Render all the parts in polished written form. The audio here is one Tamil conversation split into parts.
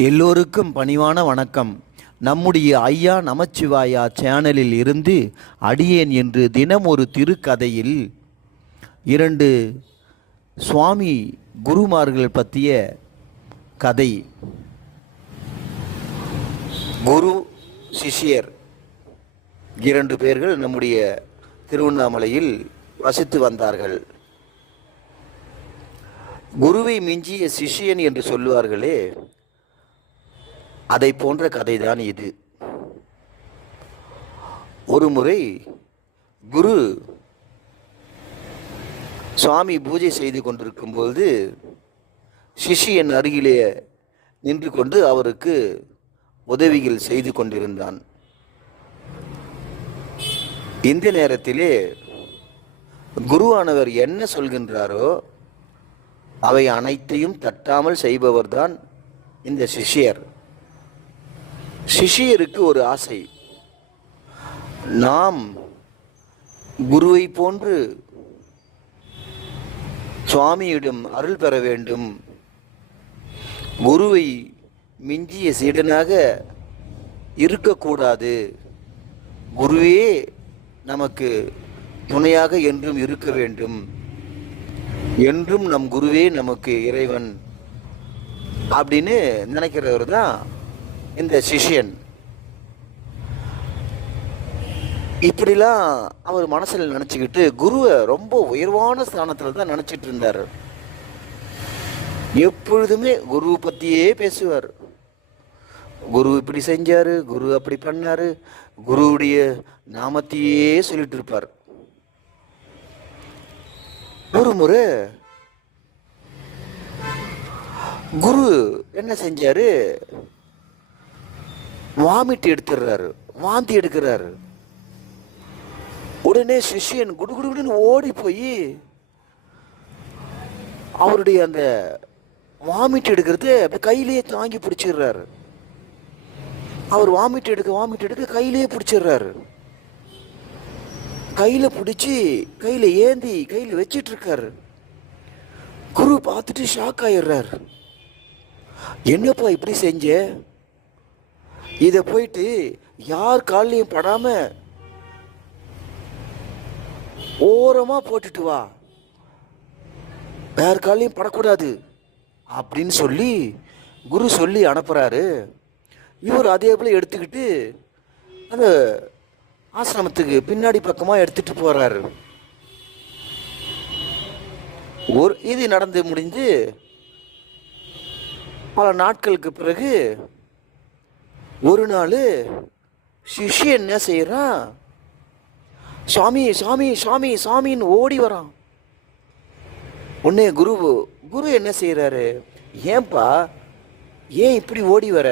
எல்லோருக்கும் பணிவான வணக்கம். நம்முடைய ஐயா நமச்சிவாயா சேனலில் இருந்து அடியேன் என்று தினம் ஒரு திருக்கதையில் 2 சுவாமி குருமார்கள் பற்றிய கதை. குரு சிஷ்யர் 2 பேர்கள் நம்முடைய திருவண்ணாமலையில் வசித்து வந்தார்கள். குருவை மிஞ்சிய சிஷ்யன் என்று சொல்லுவார்களே, அதை போன்ற கதைதான் இது. ஒரு முறை குரு சுவாமி பூஜை செய்து கொண்டிருக்கும்போது சிஷ்யன் அருகிலே நின்று கொண்டு அவருக்கு உதவிகள் செய்து கொண்டிருந்தான். இந்த நேரத்திலே குருவானவர் என்ன சொல்கின்றாரோ அவை அனைத்தையும் தட்டாமல் செய்பவர்தான் இந்த சிஷ்யர். சிஷ்யருக்கு ஒரு ஆசை, நாம் குருவை போன்று சுவாமியிடம் அருள் பெற வேண்டும், குருவை மிஞ்சிய சீடனாக இருக்கக்கூடாது, குருவே நமக்கு துணையாக என்றும் இருக்க வேண்டும், என்றும் நம் குருவே நமக்கு இறைவன் அப்படின்னு நினைக்கிறவர் தான் இந்த சிஷ்யன். இப்படிலாம் அவர் மனசில் நினச்சிக்கிட்டு குருவை ரொம்ப உயர்வான ஸ்தானத்தில் தான் நினச்சிட்டு இருந்தார். எப்பொழுதுமே குருவை பற்றியே பேசுவார். குரு இப்படி செஞ்சார், குரு அப்படி பண்ணார், குருவுடைய நாமத்தையே சொல்லிட்டு இருப்பார். ஒரு முறை குரு என்ன செஞ்சாரு, வாமிட் எடுத்துடுறாரு, வாந்தி எடுக்கிறாரு. உடனே சிஷ்யன் குடுகுடுன்னு ஓடி போய் அவருடைய அந்த வாமிட் எடுக்கிறது அப்படி கையிலேயே தாங்கி பிடிச்சிடுறாரு. அவர் வாமிட் எடுக்க கையிலேயே பிடிச்சிடுறாரு. கையில பிடிச்சி கையில ஏந்தி கையில வச்சிட்டு இருக்காரு. குரு பார்த்துட்டு ஷாக் ஆயிடுறாரு. என்னப்பா இப்படி செஞ்ச, இதை போயிட்டு யார் காலையும் படாம ஓரமா போட்டுட்டு வா, யார் காலையும் படக்கூடாது அப்படின்னு சொல்லி குரு சொல்லி அனுப்புறாரு. இவர் அதே போல எடுத்துக்கிட்டு அந்த ஆசிரமத்துக்கு பின்னாடி பக்கமா எடுத்துட்டு போறாரு. இது நடந்து முடிஞ்சு பல நாட்களுக்கு பிறகு ஒரு நாள் சிஷ்யன் என்ன செய்யறான், சாமி சாமி சாமி சாமின்னு ஓடி வரான். உடனே குரு என்ன செய்யறாரு, ஏன்பா ஏன் இப்படி ஓடி வர,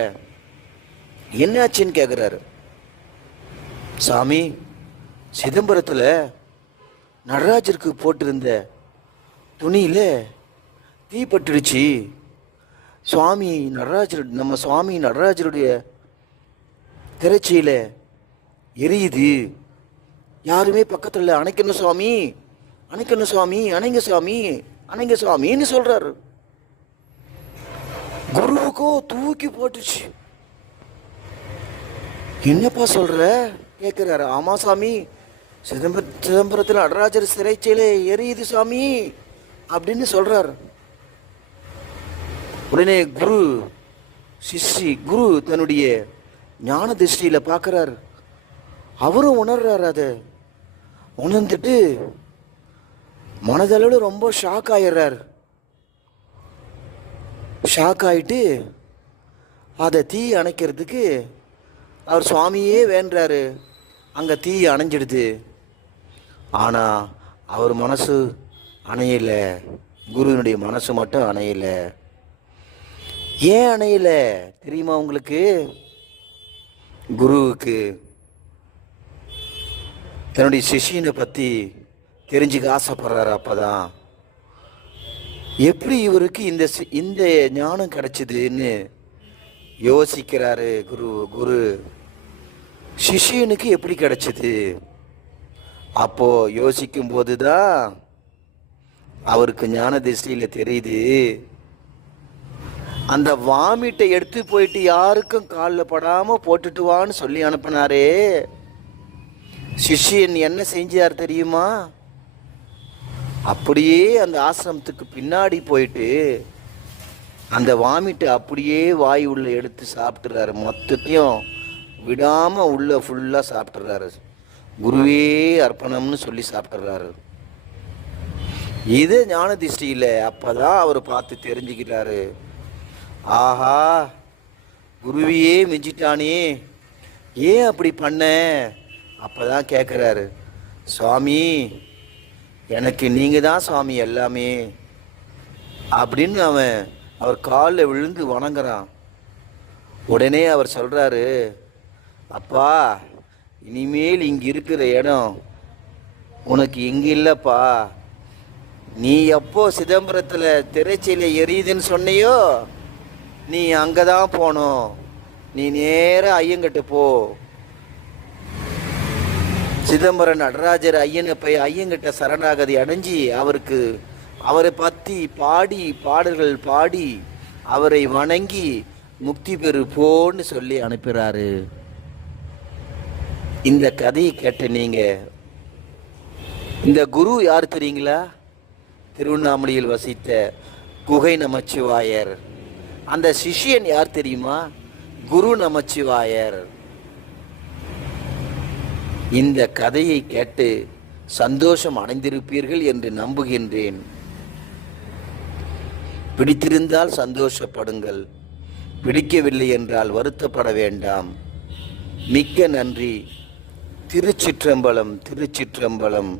என்னாச்சுன்னு கேட்குறாரு. சாமி, சிதம்பரத்தில் நடராஜருக்கு போட்டிருந்த துணியில் தீப்பட்டுடுச்சு, சுவாமி நடராஜர் நம்ம சுவாமி நடராஜருடைய திரைச்சியில் எரியுது, யாருமே பக்கத்தில் அணைக்கணும் சுவாமி, அணைக்கணும் சுவாமி, அணைங்க சுவாமி, அணைங்க சுவாமின்னு சொல்றாரு. குருவுக்கோ தூக்கி போட்டுச்சு. என்னப்பா சொல்ற கேட்கிறாரு. ஆமா சாமி, சிதம்பரத்தில் நடராஜர் சிறைச்சியில எரியுது சாமி அப்படின்னு சொல்றாரு. உடனே குரு தன்னுடைய ஞான திருஷ்டியில பார்க்கிறார். அவரும் உணர்றாரு. அதை உணர்ந்துட்டு மனதளவில் ரொம்ப ஷாக் ஆயிடுறார். ஷாக் ஆயிட்டு அதை தீ அணைக்கிறதுக்கு அவர் சுவாமியே வேண்டாரு. அங்கே தீ அணைஞ்சிடுது. ஆனால் அவர் மனசு அணையலை, குருவினுடைய மனசு மட்டும் அணையலை. ஏன் அணையலை தெரியுமா உங்களுக்கு? குருவுக்கு தன்னுடைய சிஷ்யனை பற்றி தெரிஞ்சுக்க ஆசைப்படுறாரு. அப்போதான் எப்படி இவருக்கு இந்த ஞானம் கிடைச்சதுன்னு யோசிக்கிறாரு. குரு சிஷ்யனுக்கு எப்படி கிடைச்சது? அப்போ யோசிக்கும் போதுதான் அவருக்கு ஞான திருஷ்டியில தெரியுது, அந்த வாமிட்டை எடுத்து போயிட்டு யாருக்கும் காலில் படாமல் போட்டுட்டு வான்னு சொல்லி அனுப்பினாரே, சிஷ்யன் என்ன செஞ்சார் தெரியுமா? அப்படியே அந்த ஆசிரமத்துக்கு பின்னாடி போயிட்டு அந்த வாமிட்டை அப்படியே வாய் உள்ள எடுத்து சாப்பிட்டுறாரு. மொத்தத்தையும் விடாமல் உள்ள ஃபுல்லாக சாப்பிட்றாரு. குருவே அர்ப்பணம்னு சொல்லி சாப்பிட்றாரு. இது ஞான திருஷ்டியில். அப்போ தான் அவர் பார்த்து தெரிஞ்சுக்கிறாரு, ஆஹா குருவியே மிஞ்சிட்டானே, ஏன் அப்படி பண்ண? அப்போ தான் கேட்குறாரு, சுவாமி எனக்கு நீங்கள் தான் சுவாமி எல்லாமே அப்படின்னு அவர் காலில் விழுந்து வணங்குறான். உடனே அவர் சொல்கிறாரு, அப்பா இனிமேல் இங்கே இருக்கிற இடம் உனக்கு இங்கே இல்லைப்பா. நீ எப்போ சிதம்பரத்தில் திரைச்சீலை எரியுதுன்னு சொன்னியோ, நீ அங்கே தான் போகணும். நீ நேராக ஐயங்கிட்ட போ. சிதம்பரம் நடராஜர் ஐயனை போய் ஐயங்கிட்ட சரணாகதி அடைஞ்சி அவரை பற்றி பாடல்கள் பாடி அவரை வணங்கி முக்தி பெறு போன்னு சொல்லி அனுப்புகிறாரு. இந்த கதையை கேட்ட நீங்கள், இந்த குரு யார் தெரியுங்களா? திருவண்ணாமலையில் வசித்த குகை நமச்சிவாயர். அந்த சிஷ்யன் யார் தெரியுமா? குரு நமச்சிவாயர். இந்த கதையை கேட்டு சந்தோஷம் அடைந்திருப்பீர்கள் என்று நம்புகின்றேன். பிடித்திருந்தால் சந்தோஷப்படுங்கள், பிடிக்கவில்லை என்றால் வருத்தப்பட வேண்டாம். மிக்க நன்றி. திருச்சிற்றம்பலம், திருச்சிற்றம்பலம்.